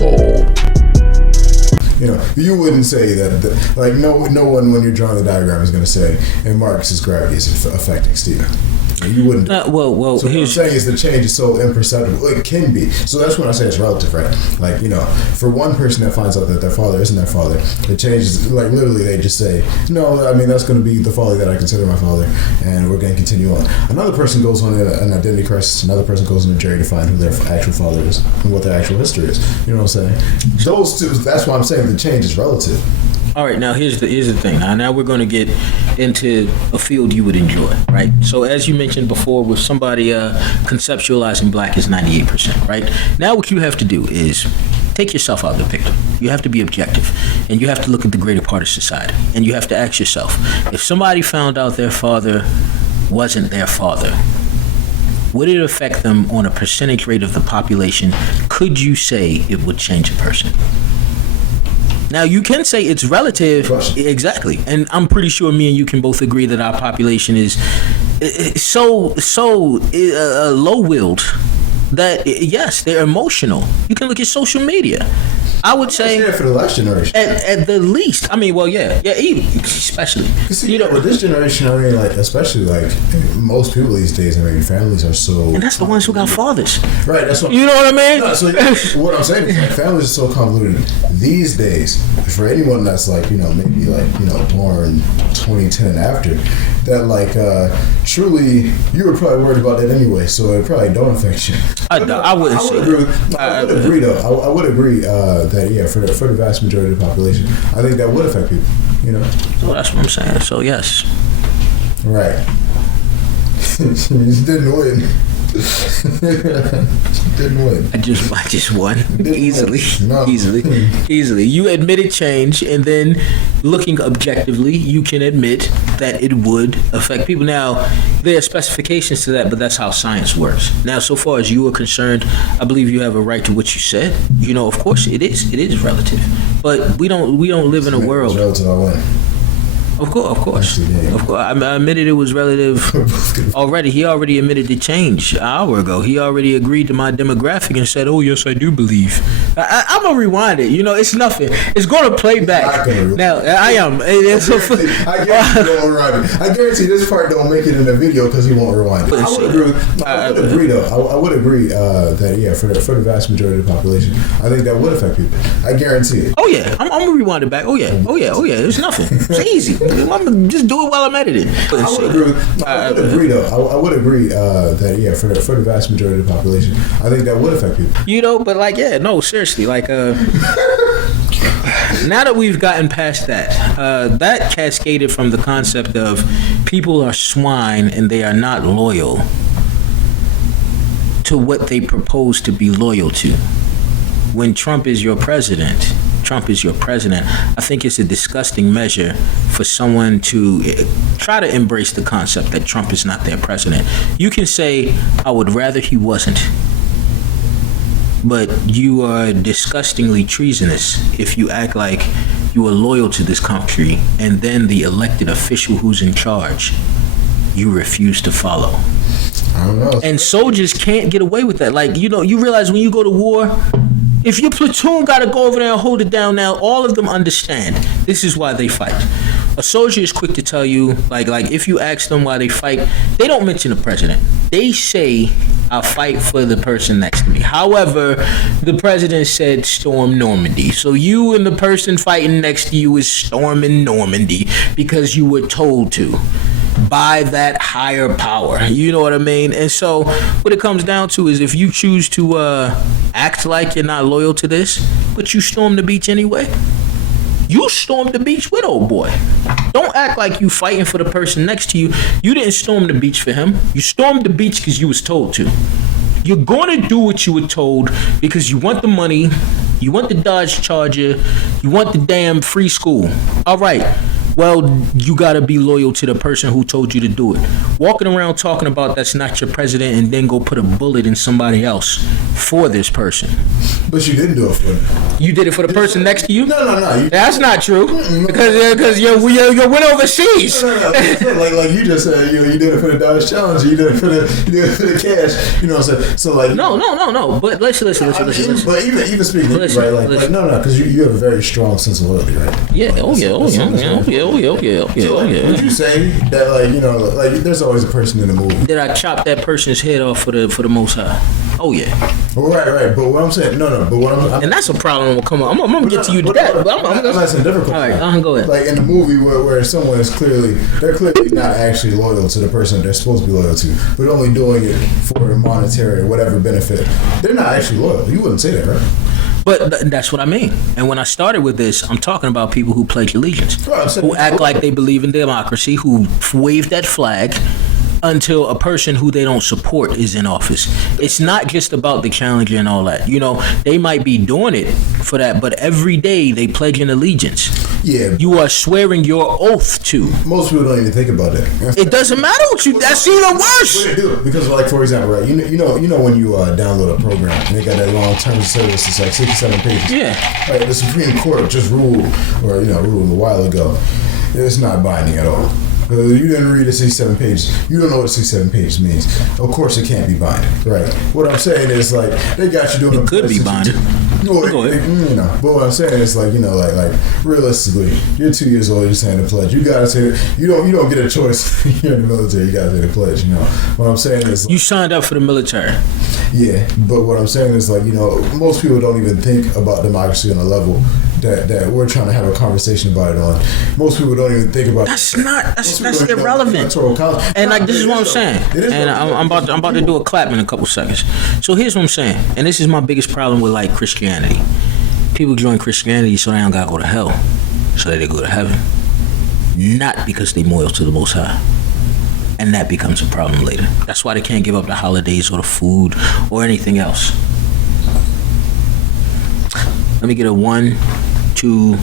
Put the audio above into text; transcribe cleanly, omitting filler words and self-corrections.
Ball. You wouldn't say that, like, no one when you're drawing the diagram is going to say, and Marcus's gravity is affecting Steven. You wouldn't. Well. So what I'm saying is the change is so imperceptible. It can be. So that's when I say it's relative, right? Like, for one person that finds out that their father isn't their father, it changes. Like, literally, they just say, no, I mean, that's going to be the father that I consider my father, and we're going to continue on. Another person goes on an identity crisis. Another person goes on a jury to find who their actual father is and what their actual history is. You know what I'm saying? Those two. That's why I'm saying the change is relative. All right, now here's the thing. Now we're going to get into a field you would enjoy, right? So as you mentioned before, with somebody conceptualizing black as 98%, right? Now what you have to do is take yourself out of the picture. You have to be objective, and you have to look at the greater part of society, and you have to ask yourself, if somebody found out their father wasn't their father, would it affect them on a percentage rate of the population? Could you say it would change a person? Now, you can say it's relative. Exactly. And I'm pretty sure me and you can both agree that our population is so low-willed that, yes, they're emotional. You can look at social media. I would say for the last generation. At the least. I mean, well, yeah, especially. See, with this generation, I mean, like, especially, like, most people these days, I mean, families are so... And that's the ones who got fathers. Right, that's what... You know what I mean? No, so what I'm saying is, like, families are so convoluted these days. For anyone that's, like, maybe, like, born 2010 and after, that, like, truly, you were probably worried about that anyway, so it probably don't affect you. I wouldn't say that. I would agree, though. I would agree that, yeah, for the vast majority of the population, I think that would affect people, So that's what I'm saying. So, yes. Right. You didn't win. Didn't win. I just won easily. No. Easily. You admitted change, and then looking objectively, you can admit that it would affect people. Now, there are specifications to that, but that's how science works. Now, so far as you are concerned, I believe you have a right to what you said. Of course, it is relative, but we don't live in a world. Relative, I win. Of course. I admitted it was relative already. He already admitted the change an hour ago. He already agreed to my demographic and said, "Oh yes, I do believe." I'm gonna rewind it. It's nothing. It's gonna play back. Now I am. I guarantee this part don't make it in the video because he won't rewind it. I would agree though. I would agree that, yeah, for the vast majority of the population, I think that would affect people. I guarantee it. Oh yeah, I'm gonna rewind it back. Oh yeah. It's nothing. It's easy. I'm just do it while I'm editing. I would agree though. I would agree that, yeah, for the vast majority of the population, I think that would affect people. But like, yeah, no, seriously, like, now that we've gotten past that, that cascaded from the concept of people are swine and they are not loyal to what they propose to be loyal to. When Trump is your president, I think it's a disgusting measure for someone to try to embrace the concept that Trump is not their president. You can say, I would rather he wasn't, but you are disgustingly treasonous if you act like you are loyal to this country and then the elected official who's in charge, you refuse to follow. I don't know. And soldiers can't get away with that. Like, you realize when you go to war, if your platoon got to go over there and hold it down now, all of them understand this is why they fight. A soldier is quick to tell you, like if you ask them why they fight, they don't mention the president. They say, I'll fight for the person next to me. However, the president said storm Normandy. So you and the person fighting next to you is storming Normandy because you were told to by that higher power. You know what I mean? And so what it comes down to is if you choose to act like you're not loyal to this, but you storm the beach anyway, you stormed the beach with old boy. Don't act like you fighting for the person next to you. You didn't storm the beach for him. You stormed the beach because you was told to. You're going to do what you were told because you want the money, you want the Dodge Charger, you want the damn free school. All right. Well, you gotta be loyal to the person who told you to do it. Walking around talking about that's not your president and then go put a bullet in somebody else for this person. But you didn't do it for them. You did it for the person next to you? No. That's not true. Because you went overseas. No. Like you just said, you did it for the Dodge Challenger. You did it for the cash. You know what I'm saying? So like No. But listen. But even speaking, Listen, right? listen. No, because you have a very strong sense of loyalty, right? Yeah. Oh yeah. Would you say that, like, you know, like there's always a person in the movie? Did I chop that person's head off for the Most High? Oh yeah. Right. But what I'm saying, no. But what I'm And that's a problem. Will come up. I'm gonna get to you to that. But I'm asking a different question. All right, go ahead. Like in the movie where someone is clearly not actually loyal to the person they're supposed to be loyal to, but only doing it for a monetary or whatever benefit. They're not actually loyal. You wouldn't say that, right? But that's what I mean. And when I started with this, I'm talking about people who pledge allegiance, who act like they believe in democracy, who wave that flag until a person who they don't support is in office. It's not just about the challenger and all that. You know, they might be doing it for that, but every day they pledge an allegiance. Yeah. You are swearing your oath to. Most people don't even think about that. It doesn't matter what you. That's even worse. But they do, because, like, for example, right? You know when you download a program and they got that long term of service, it's like 67 pages. Yeah. Like the Supreme Court just ruled a while ago. It's not binding at all. You didn't read the 67 pages. You don't know what 67 pages means. Of course, it can't be binding, right? What I'm saying is, like, they got you doing. It could be binding. Go ahead. But what I'm saying is, like, like realistically, you're 2 years old. You're saying the pledge. You gotta say it. You don't get a choice. You're in the military. You gotta say the pledge. You know what I'm saying is. You signed up for the military. Yeah, but what I'm saying is, like, most people don't even think about democracy on a level that we're trying to have a conversation about it on. Most people don't even think about. That's irrelevant. And like, this is what I'm saying. And I'm about to do a clap in a couple seconds. So here's what I'm saying. And this is my biggest problem with, like, Christianity. People join Christianity so they don't gotta go to hell, so that they go to heaven. Not because they loyal to the Most High. And that becomes a problem later. That's why they can't give up the holidays or the food or anything else. Let me get a 1, 2,